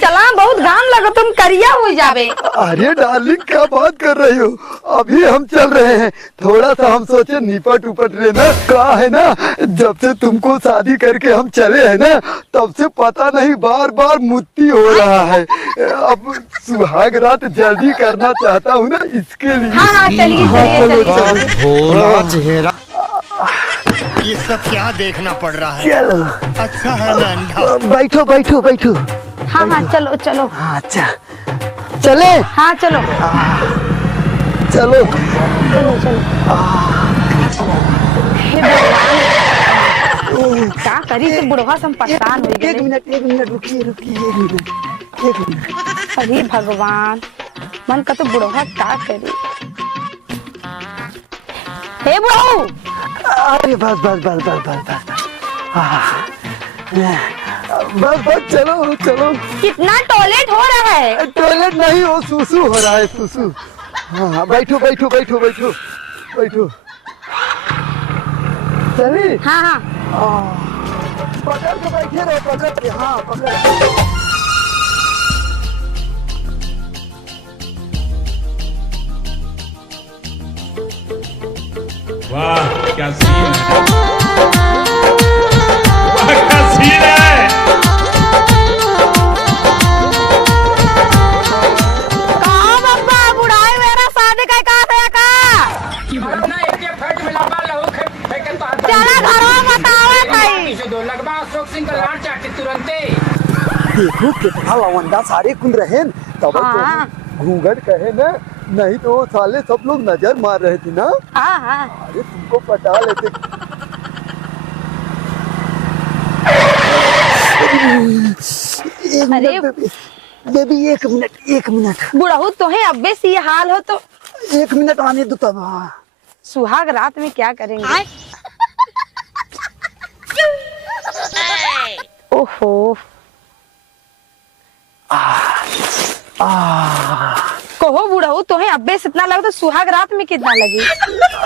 चला, बहुत घाम लगा, तुम करिया हो जावे। अरे डार्लिंग क्या बात कर रही हो, अभी हम चल रहे हैं। थोड़ा सा हम सोचे निपट उपट लेना का है ना। जब से तुमको शादी करके हम चले हैं ना, तब से पता नहीं बार बार मुत्ती हो रहा है। अब सुहाग रात जल्दी करना चाहता हूँ ना, इसके लिए। हाँ चलिए चलिए चलिए। ये सब क्या देखना पड़ रहा है? चलो अच्छा है मैं अंधा। बैठो बैठो बैठो। हाँ चलो चलो। अच्छा चले। हाँ चलो चलो चलो चलो। हे भगवान, क्या करी तो बुढ़वा से हम परेशान हो गए। एक मिनट रुकिए रुकिए, एक मिनट। अरे भगवान, मन का तो बुढ़वा क्या करे। हे बुढ़ऊ, अरे बस बस बस बस बस बस बस बस चलो चलो। कितना टॉयलेट हो रहा है। टॉयलेट नहीं हो, सुसु हो रहा है, सुसु। हाँ बैठो बैठो बैठो बैठो बैठो। चलिए। हाँ पकड़ के बैठे रहो, पकड़ के। हाँ पकड़ के। वाह क्या सीन है, वाह क्या सीन है। कहाँ बप्पा, बुढ़ाई मेरा शादी का कहा था का। चला घरों बताओ कहीं। देखो कितना लवंडा सारे कुंद रहे, तब हाँ। तो घूंघट कहे ना, नहीं तो वो साले सब लोग नजर मार रहे थे ना। हाँ अरे तुमको पटा लेते। अरे बेबी एक मिनट। बुढ़ऊ तो है, अब्बे से ये हाल हो तो। एक मिनट आने दो तब। हाँ सुहाग रात में क्या करेंगे। ओहो। कहो बुढ़ऊ तो है, अब्बे से इतना लगा तो सुहाग रात में कितना लगे।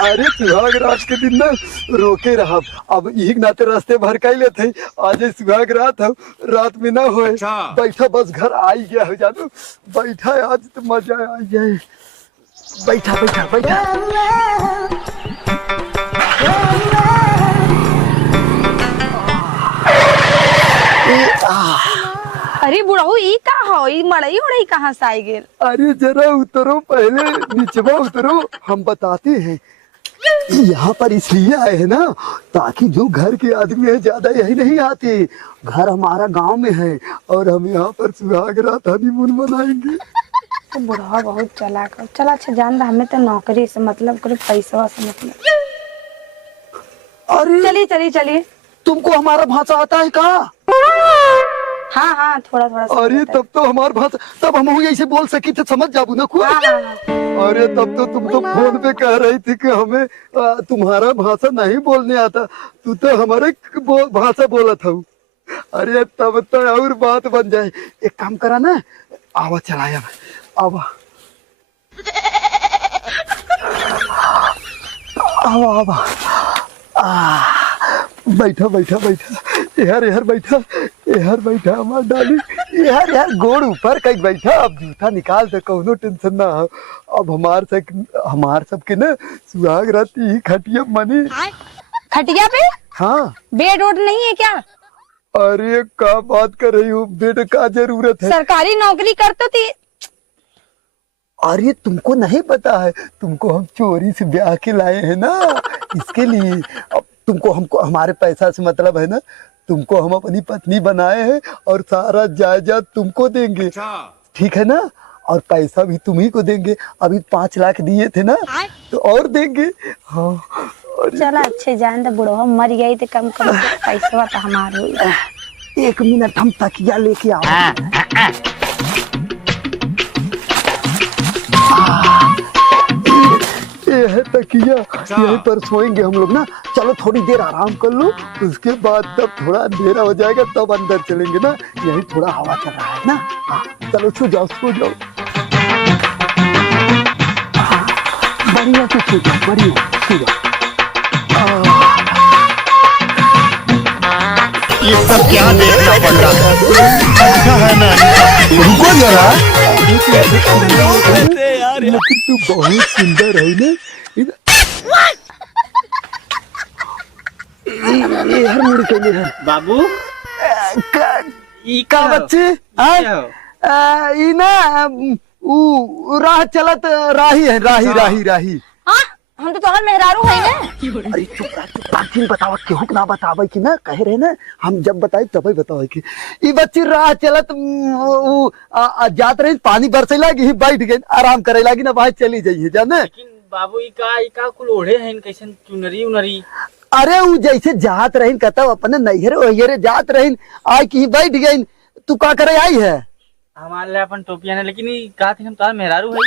अरे सुहाग रात के दिन ना रोके रहा, अब एक नाते रास्ते भर का लेते। आज सुहाग रात हो, रात में ना होए। बैठा बस घर आ ही गया हो जानू। बैठा आज तो मजा आ जाए। बैठा बैठा बैठा। अरे बुढ़ऊ ई का हो, ई मड़ई उड़ई कहाँ से आई गेल। अरे जरा उतरो, पहले नीचवा उतरो, हम बताते हैं। यहाँ पर इसलिए आए हैं ना, ताकि जो घर के आदमी है ज्यादा यही नहीं आते। घर हमारा गांव में है और हम यहाँ पर सुहाग रात हनीमून मनाएंगे। तो बुढ़वा बहुत चालाक है। चला अच्छा जान दा, हमें तो नौकरी से मतलब, करे पैसा से मतलब। अरे चलिए चलिए चलिए। तुमको हमारा भाषा आता है का? हाँ थोड़ा थोड़ा। अरे तब तो हमार भाषा, तब हम ऐसे बोल सकी थे, समझ जाबू ना खुद। अरे तब तो तुम तो फोन पे कह रही थी कि हमें तुम्हारा भाषा नहीं बोलने आता, तू तो हमारे भाषा बोला था। अरे तब तो और बात बन जाए। एक काम करा ना, आवा चलाया आवा आवा आवा। बैठा बैठा बैठा, यार बैठा, यार बैठा हमार डाली। यार गोड़ ऊपर कहीं बैठा, अब जूता निकाल दे, कोनो टेंशन ना हो। अब हमार सबके ना सुहाग रात ही खटिया मनी। खटिया पे? हाँ। बेड वोड नहीं है क्या? अरे क्या बात कर रही हूँ, बेड का जरूरत है। सरकारी नौकरी करते थी। अरे तुमको नहीं पता है, तुमको हम चोरी से ब्याह के लाए हैं ना, इसके लिए। अब तुमको हमको हमारे पैसा से मतलब है ना, तुमको हम अपनी पत्नी बनाए हैं और सारा जायदाद तुमको देंगे, ठीक है ना? और पैसा भी तुम्ही को देंगे। अभी 5 लाख दिए थे ना, तो और देंगे। हाँ चला अच्छे जान, तो बुढ़वा मर गई तो कम कम पैसा तो हमारे। 1 मिनट, हम तकिया लेके आओ। ये है तकिया, यहीं पर सोएंगे हम लोग ना। चलो थोड़ी देर आराम कर लो, उसके बाद तब थोड़ा अंधेरा हो जाएगा तब अंदर चलेंगे ना। यहीं थोड़ा हवा चल रहा है ना। हाँ चलो सो जाओ सो जाओ। बढ़िया से सो जाओ, बढ़िया सो जाओ। ये सब क्या देखना पड़ रहा है? अच्छा है ना? रुको जरा। लेकिन तू बहुत सुंदर है ना। ये हर मुड़ के लिए है। बाबू का बच्चे ई ना ऊ राह चलत राही है, राही राही राही। हाँ हम तो तोहर मेहरारू है ना। अरे चुप रह चुप रह, फिर बतावा केहू ना बतावे कि ना कहे रहे ना हम जब बताई तभी बतावे कि ई बच्ची राह चलत जात रही, पानी बरसे लागी, बैठ गई, आराम करे लागी ना, बाहर चली जाइए जाने। लेकिन बाबू ई का कुल ओढ़े हैं कैसन चुनरी उनरी। अरे वो जैसे जात रही कहता अपने नैहरे वैहरे जात रही, आई की बैठ गई। तू का करे आई है? हमारे लिए अपन टोपिया ने, लेकिन ई का थे हम तार मेहरारू है।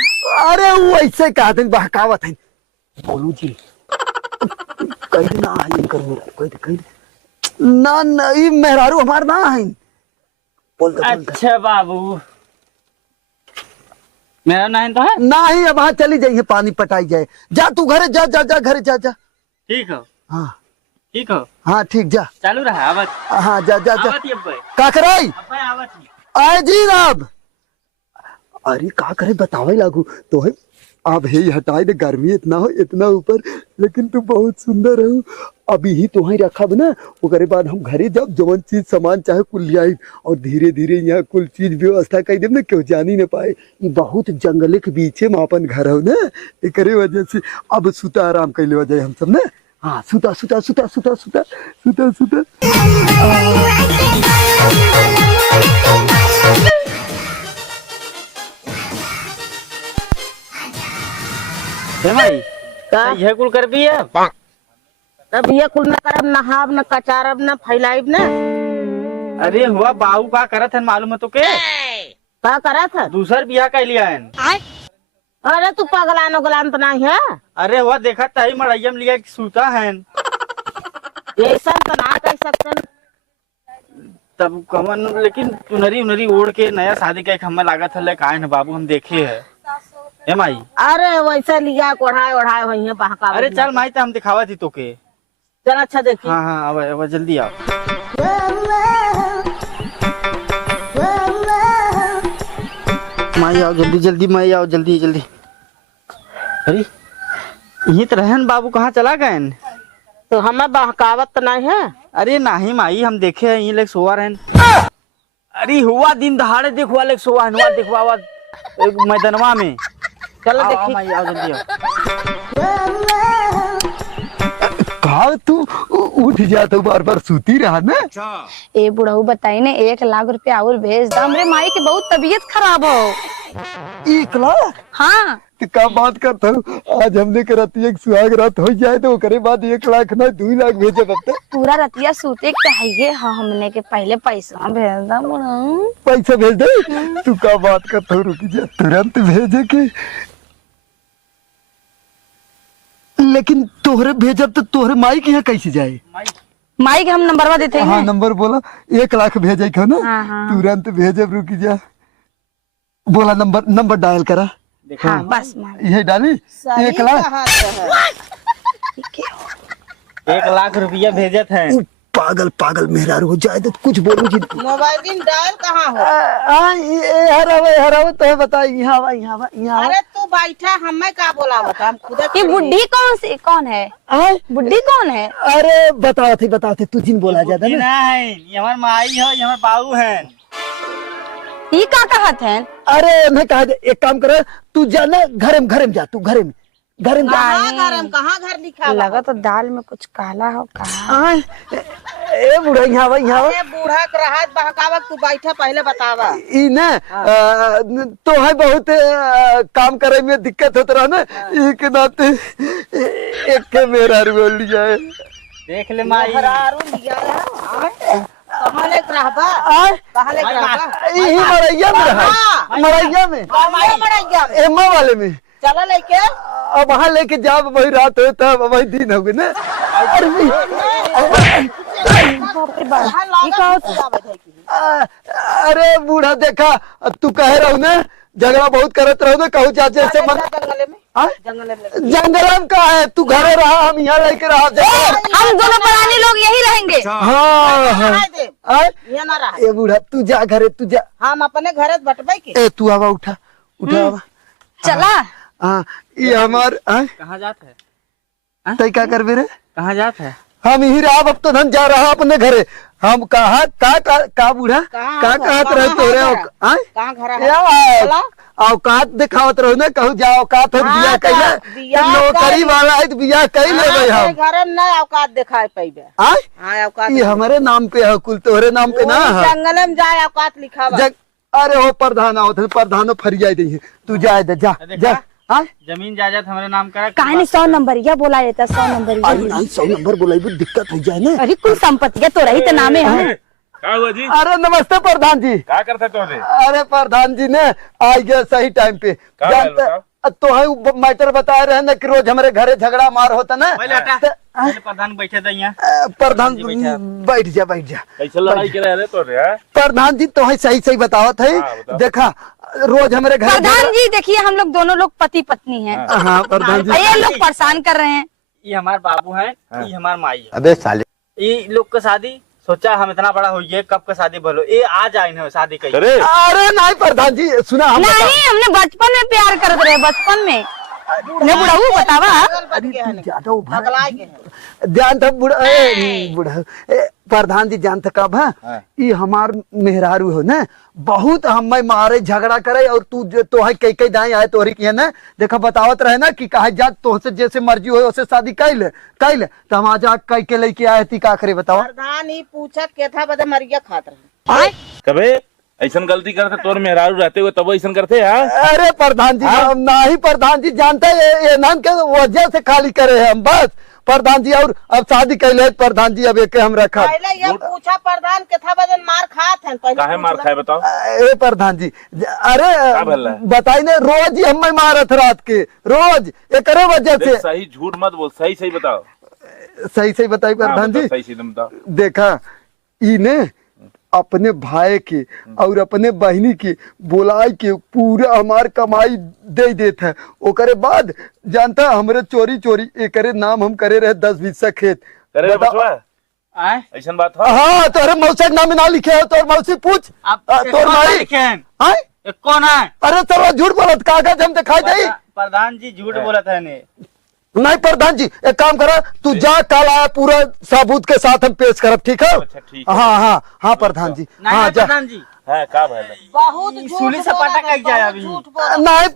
अरे वो ऐसे कहते बहकावत है। बोलू जी कहीं ना है इनकर मेरा कहीं ना नहीं, मेहरारू हमार ना है। बोल दे अच्छा बाबू मेरा ना है तो है ना ही, अब वहां चली जाइए, पानी पटाई जाए। जा तू घरे जा, जा जा घरे जा जा। ठीक हो हाँ ठीक हो हाँ ठीक, जा। चालू रहा आवत हाँ जा जा जा। आवत अब्बे का कराई अब्बे आवत आए जी अब। अरे का करे बतावे लागू तो है। अब हे हटाई दे, गर्मी इतना हो इतना ऊपर, लेकिन तू बहुत सुंदर है। अभी ही तो ही रखा ना, ओकरे बाद हम घरे जब जवन चीज सामान चाहे कुल ले आई, और धीरे धीरे यहाँ कुल चीज व्यवस्था कर देब ना, क्यों जानी न पाए। ये बहुत जंगल के बीचे में अपन घर हो ना, एकरे वजह से अब सुता आराम कर ले जाए हम सब ना। हाँ सुता सुता सुता सुता सुता सुता सुता। भाई यह कुल कर भी है। तब ये कुल न करब, नहाब न कचारब न फैलाइब न। अरे हुआ बाबू का करत है मालूम है तो के का करा था? दूसर बियाह कर लिया है। अरे तू पगलान उगलान तो नहीं है। अरे हुआ देखा तही मड़ैया में लिया सूता है, ऐसा तो ना कह सकते। तब कमन लेकिन चुनरी उनरी ओढ़ के नया शादी का एक हमें लागत है का है बाबू, हम देखे है ए माई। अरे वैसे लिया ओढ़ाए ओढ़ाए वही है बहका। अरे चल माई तो हम दिखावा थी तो के। चल अच्छा देखी। हाँ हाँ अब जल्दी आओ। माई आओ जल्दी जल्दी, माई आओ जल्दी जल्दी। अरे यही तो रहन बाबू कहाँ चला गए? तो हमें बहकावत तो नहीं है। अरे नहीं माई हम देखे हैं, यही लेक सोआ रहन। अरे हुआ दिन दहाड़े देखवा लेक सोआ हनुआ दिखवा मैदानवा में। चलो देखी माई आओ जल्दी आओ। कहा तू उठ जाता बार बार सूती रहा ना। ए बुढ़ऊ बताई ने 1 लाख रुपया और भेज दा, हमरे माई की बहुत तबीयत खराब हो। 1 लाख? हाँ तो क्या बात करता हूँ, आज हमने करती एक सुहाग रात हो जाए तो करे बाद 1 लाख ना 2 लाख भेजे। अब तक पूरा रतिया सूते चाहिए। हाँ हमने के पहले पैसा भेज दा बुढ़ऊ। पैसा भेज दे। तू क्या बात करता हूँ, रुकी जा तुरंत भेजे के। लेकिन तोहरे भेजब तो तोहरे माई के यहाँ कैसे जाए? माई के हम नंबरवा देते हैं। हाँ नंबर बोला, 1 लाख भेजे के ना। हाँ, हाँ। तुरंत भेजब, रुकी जा। बोला नंबर डायल करा। हाँ बस मान ये डाली 1 लाख। 1 लाख रुपया भेजत है। पागल पागल मेहरारू हो जाए तो कुछ बोलू जी। मोबाइल डायल कहाँ हो? हरावे तो बताई। यहाँ अरे तू बैठा, हमें का बोला बता, हम खुद। ये बुढ़ी कौन है? बुढ़ी कौन है? अरे बताते तू जिन बोला जाता ना। नहीं ये हमार माई है, ये हमार बाबू है। ये का कहत है? अरे मैं कहा एक काम कर, तू जाना घर में जा, तू घर में जा। कहाँ घर लिखा? लगा तो दाल में कुछ काला हो। कहा ए बुढ़ा यहाँ अरे बूढ़ा के रहत बहकावत, तू बैठा पहले बतावा। ई ना तो है बहुत काम करे में दिक्कत होता रहा ना, एक नाते एक के मेरा बोल जाए। देख ले माई कहाँ लेके रहबा? कहाँ लेके रहबा? यही मरैया में एम्मा वाले में। चला लेके अब वहाँ लेके जा, वही रात होता है वही दिन हो गए ना। अरे बूढ़ा देखा तू कह रहा हूँ ना, झगड़ा बहुत करत रहो ना कहू चाचे से मन जंगले में आय? जंगले में जंगलम का है तू घरे रहा हम यहाँ लेके रहा हम दोनों पुराने लोग यही रहेंगे। हाँ हाँ रहा दे आय? ये ना रहा ए बूढ़ा तू जा घरे तू जा हम अपने घरे बटबै के ए तू आवा उठा उठा आवा चला हाँ ये हमार आय? कहाँ जात है? तय क्या करबे रे कहाँ जात है? हम यही रहा अब तो धन जा रहा अपने घरे हम कहा का बूढ़ा का कहत रहे तोरे आय? कहाँ घर है या औकात दिखावत रहो ना कहू जा औकात हो बिया हाँ, कैला बियाह नौकरी करी। वाला है तो बिया कई लेबै हम घर में ना औकात दिखाई पैबे आय? हाँ औकात ये हमारे नाम पे है कुल तोहरे नाम पे ना है जंगल में जाए औकात लिखा बा। अरे हो प्रधान आवत है प्रधानो फरियाई दी है तू जाए दे जा जा आय? जमीन जायदाद हमारे नाम करा। कहानी 100 नंबर या बोला जाता 100 नंबर अरे नहीं 100 नंबर बोलाई दिक्कत हो जाए ना अरे कुल संपत्ति तो रही तो नामे है। क्या हुआ जी? अरे नमस्ते प्रधान जी क्या करते तो रे? अरे प्रधान जी ने आ गया सही टाइम पे क्या जानते तो है मैटर बता रहे हैं ना कि रोज हमारे घरे झगड़ा मार होता ना पहले हटा। तो, पहले प्रधान बैठे थे यहाँ। प्रधान बैठ जा कैसे लड़ाई करे रहे तो रे? प्रधान जी तो है सही सही बतावत है हाँ, बताओ। देखा रोज हमारे घर प्रधान जी देखिए हम लोग दोनों लोग पति पत्नी हैं। हाँ प्रधान जी ये लोग परेशान कर रहे हैं। ये हमारे बाबू हैं, ये हमारे माई है। अबे साले ये लोग का शादी सोचा हम इतना बड़ा हो गए कब का शादी बोलो ये आज आई है शादी कही। अरे अरे नहीं प्रधान जी सुना हम नहीं हमने बचपन में प्यार करते रहे बचपन में। ने बुढ़ाऊ बतावा बन के है नहीं। ज्यादा उभा पगला के है ध्यान था बुढ़ा बुढ़ा प्रधान जी जान था कब है ये हमार मेहरारू हो ना बहुत हमें मारे झगड़ा करे और तू तो है कई कई दाएं आए तोहरी की है ना देखा बतावत रहे ना कि कहा जा तो से जैसे मर्जी हो उसे शादी कैल तो हम आज कई के लेके आए थी का करे बताओ प्रधान ही पूछत के था बदे मरिया खात रहे कबे ऐसा गलती करते तोर मेहरारू रहते हुए तब ऐसा करते हैं? अरे प्रधान जी हम नहीं प्रधान जी जानते ये नाम के वजह से खाली करे हैं हम बस प्रधान जी और अब शादी कैले प्रधान जी अब एक हम रखा पहले ये पूछा प्रधान के था बदे मार खात है पहले काहे मार खाए बताओ? ए प्रधान जी अरे बताई ने रोज ही हमें मारत रात के रोज एक वजह से देख, सही झूठ मत बोल, सही सही बताओ। सही सही बताई प्रधान जी सही सही बताओ। देखा इने अपने भाई के और अपने बहनी के बोलाई के पूरा हमार कमाई दे देता है ओकरे बाद जानता हमरे चोरी चोरी एकरे नाम हम करे रहे 10-20 खेत करे रे बताओ। बचवा ऐसा बात हो? हाँ तोरे मौसी नाम ना लिखे हो तो मौसी पूछ आप तोर माई लिखे हैं? हाँ? ये कौन है? अरे चलो झूठ बोलत कागज हम दिखाई दे प्रधान जी झूठ बोला था ने। नहीं प्रधान जी एक काम करा तू जा कल आया पूरा सबूत के साथ हम पेश करब ठीक है अच्छा, ठीक है। हाँ हाँ हाँ प्रधान जी नहीं हाँ जा प्रधान जी है का भाई? बहुत झूठ सूली सपाटा कहीं जाए अभी। झूठ बोला नहीं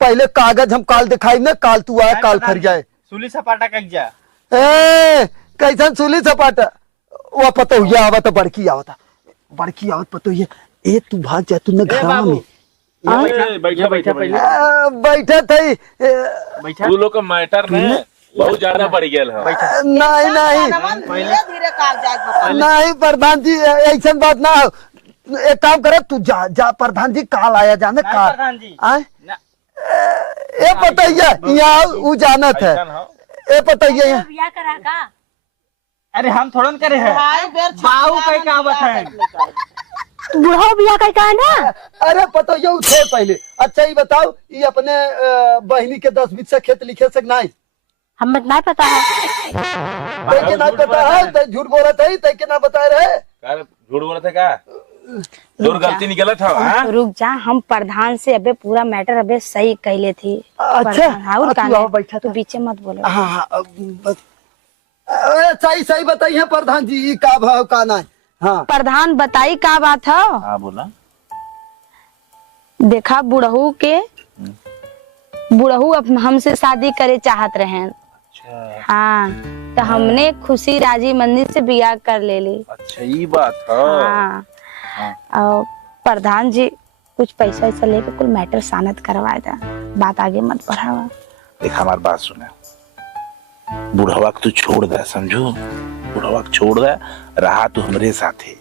पहले कागज हम काल दिखाई ना काल तू आया काल फर जाए सूली सपाटा कहीं जा। ए कैसन सुली सपाटा वो पता हुआ आवत बड़की आवत पता हुआ ए तू भाग जा तू न घर में बैठा बैठा पहले बैठा थे बैठा तू लोग का मैटर में बहुत ज्यादा बढ़ गया है। नहीं नहीं धीरे धीरे काल जाए बता नहीं प्रधान जी ऐसा बात ना हो एक काम करे तू जा जा प्रधान जी काल आया जाने नहीं काल प्रधान जी आए ना। ए पता यहाँ वो जानत है ऐसा हो? ए पता यहाँ बिया करा का अरे हम थोड़ा न करे हैं भाई बेर बाऊ कहीं कहावत है। बुढ़ाऊ बिया का है ना। अरे पता ये छोड़ पहले अच्छा ये बताओ ये अपने बहनी के 10-20 खेत लिखे सक नहीं हमें नहीं पता है। तै के ना पता है तै झूठ बोला था तै के ना बता रहे क्या झूठ बोला था क्या? जोर गलती निकला था हाँ? रुक जा हम प्रधान से अबे पूरा मैटर अबे सही कहले थी। अच्छा और तू आओ बैठा तू था पीछे मत बोलो। हाँ हाँ बस सही सही बताइए प्रधान जी ये का भाव का ना हाँ प्रधान बताई का बात है। हाँ बोला। देखा बुढ़ऊ अब हमसे शादी करे चाहत रहे। अच्छा हाँ तो हमने खुशी राजी मंदिर से बियाह कर ले ली। अच्छा ये बात है। हाँ और प्रधान जी कुछ पैसा वैसा लेके कुल मैटर सानत करवाए था बात आगे मत बढ़ावा। देख हमारी बात सुने बुढ़वा तू छोड़ दे समझो बुढ़वा छोड़ दे रहा तू हमरे साथे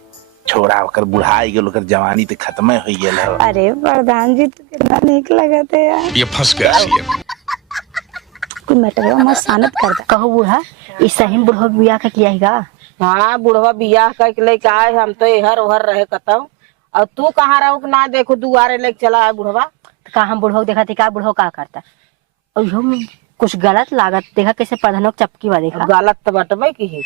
छोड़ा कर बुढ़ाई गेल ओकर जवानी ते खत्म हो गेल है। अरे प्रधान जी तो कितना निक लगते यार। ये फंस गया सीएम। कोई मैटर मत सानत कर दे। कहो बूढ़ा इस सही बुढ़वा बियाह का किया है। हाँ बुढ़वा बियाह कर लेके आए हम तो इहर उहर रहे कतौ और तू कहाँ रहो ना देखो दुआरे लेके चला है बुढ़वा। तो का हम बुढ़ो देखा थी का बुढ़ो का करता और हम कुछ गलत लागत देखा कैसे प्रधानों की चपकी बा देखा गलत तो बटबे की है।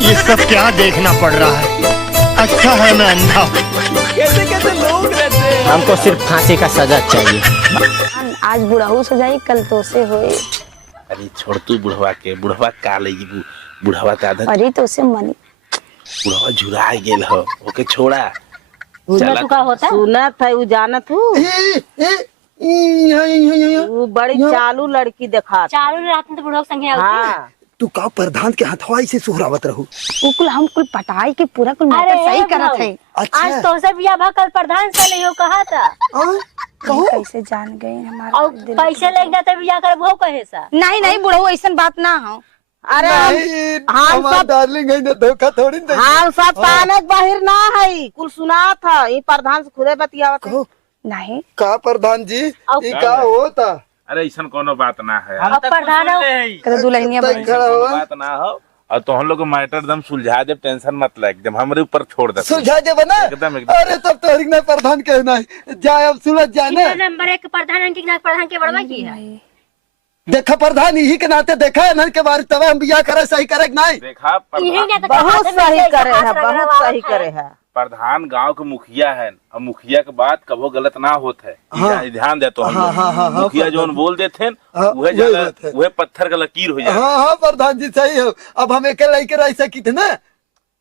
ये सब क्या देखना पड़ रहा है? अच्छा है मैं अंधा। हमको सिर्फ फांसी का सजा चाहिए। आज बुढ़ाऊ से जाई कल तो से होए। अरे छोड़ तू बुढ़वा के, बुढ़वा का लेगी बुढ़वा का आदत। अरे तो से मनी बुढ़वा झुरा गेल हो, ओके छोड़ा। चला तू का होता सुना था वो जानत हूँ वो बड़ी चालू लड़की देखा। चालू रात में तो बुढ़ो संगे हाँ तू का प्रधान के हथवाई से सोहरावत रहू। कुल हम कुल पटाई के पूरा कुल मैटर सही करत है। आज तो से बिया भा कल प्रधान से नहीं हो कहा था कैसे जान गए हमारा और पैसे लेना तो बिया कर वो कहे सा नहीं बुढ़ऊ ऐसा बात ना हो। अरे हम सब डार्लिंग है ना, धोखा थोड़ी ना। हम सब पाने बाहर ना है कुल सुना था ये प्रधान से खुदे बतियावत है। नहीं का प्रधान जी ये का होता? अरे ऐसा कोनो बात ना है, अब प्रधान कर दुल्हनिया बनी खड़ा हुआ बात ना हो। और तो हम लोग को मैटर एकदम सुलझा दे, टेंशन मत ले, एकदम हमारे ऊपर छोड़ दे। सुलझा दे बना एकदम एकदम। अरे तब तो हरिक ना प्रधान कहना है जाए अब सुलझ जाने। नंबर 1 प्रधान के बड़वा की है। देखा प्रधान यही के नाते देखा है ना के बारे तब हम बिया करे सही करे नहीं। देखा बहुत सही करे है, बहुत सही करे है। प्रधान गांव के मुखिया है और मुखिया के बात कभो गलत ना होत है। ध्यान दे तो हम लोग मुखिया जो बोल देते वह पत्थर का लकीर हो जाए। हाँ प्रधान जी सही हो। अब हम एक लड़के रह सकी थे ना।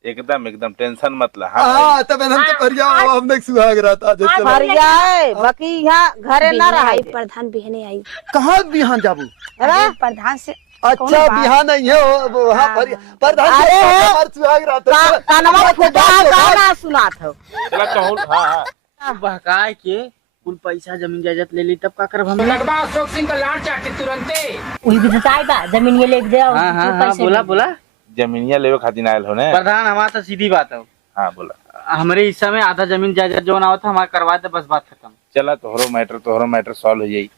एकदम एकदम टेंशन मत ला। हाँ तब हम तो परिया हमने सुहाग रहा था। परिया है बाकी यहाँ घरे ना रहा। प्रधान बिहने आई कहाँ बिहान जाबू? अरे प्रधान से अच्छा बिहान नहीं है वहाँ प्रधान जी हमारे सुहाग रहा था। कानवा फुटा गाना सुना था। चला कहूँ। हाँ हाँ बहकाए के कुल पैसा जमीन जायदाद ले ली तब का करब हम। लगभग अशोक सिंह का लाड़ चाटे तुरंते वही भी बताई बा जमीन ये ले दे। हाँ बोला जमीनिया लेवे खातिर आयल हो ने प्रधान। हमारा तो सीधी बात है। हाँ बोला हमारे हिस्सा में आधा जमीन जायदाद जो ना होता हमारा करवा दे, बस बात खत्म। चला तोहरो मैटर सॉल्व हो जाई।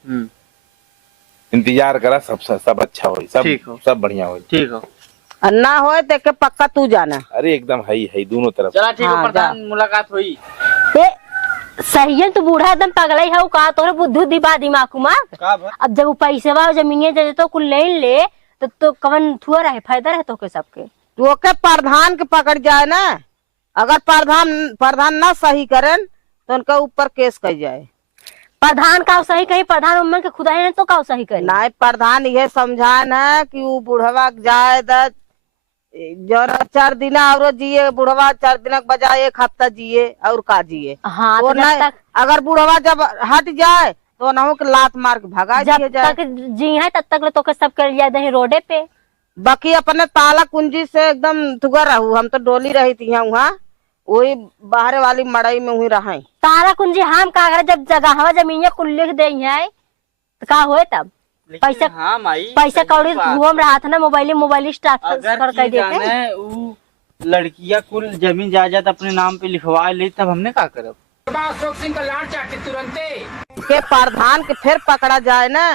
इंतजार करा, सब अच्छा हो, सब बढ़िया हो। ठीक हो अन्ना हो देख के पक्का तू जाना। अरे एकदम है दोनों तरफ। चला ठीक हो प्रधान, मुलाकात हुई। सही है तो बूढ़ा एकदम पगला ही है का तोरे बुद्धू दिबा दिमाग अब जब पैसे वा जमीनिया दे तो कुल ले ले तो कवन थुआ रहे फायदा रहे तो के सबके। तो के प्रधान के पकड़ जाए ना, अगर प्रधान ना सही करें तो उनका ऊपर केस कर जाए। प्रधान का सही कही प्रधान उम्मन के खुदा है तो का सही करी। नहीं प्रधान ये समझान है कि वो बुढ़वा जाए जो 4 दिन और जिए बुढ़वा 4 दिन के बजाय 1 हफ्ता जिए और का जिए। हाँ तो नहीं अगर बुढ़वा जब हट जाए तो ना के लात मार के भगा दिए जाए। तक जी है तब तक तो सब कर लिया दे रोडे पे। बाकी अपने ताला कुंजी से एकदम तुगा रहू। हम तो डोली रही थी वहाँ वही बाहर वाली मड़ई में हुई रहा। ताला कुंजी हम का अगर जब जगह जमीन कुल लिख दे है तो का होए तब पैसा। हाँ माई पैसा कौड़ी घूम रहा था ना मोबाइल ट्रांसफर कर देते। लड़कियां कुल जमीन जायदाद अपने नाम पे लिखवा ले तब हमने का करब। अशोक सिंह का लाड़ चाटे तुरंते के प्रधान के फिर पकड़ा जाए ना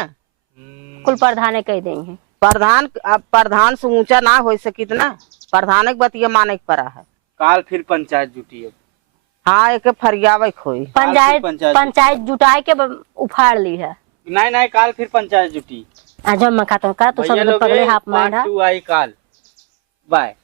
कुल प्रधान कह देंगे। प्रधान से ऊंचा ना हो सकी ना प्रधान के बतिया माने के पड़ा है। काल फिर पंचायत जुटी है। हाँ एक फरियावे खोई पंचायत जुटाए के उफाड़ ली है। नहीं काल फिर पंचायत जुटी। आज हम खाता का तो सब पगले हाफ मार आई काल बाय।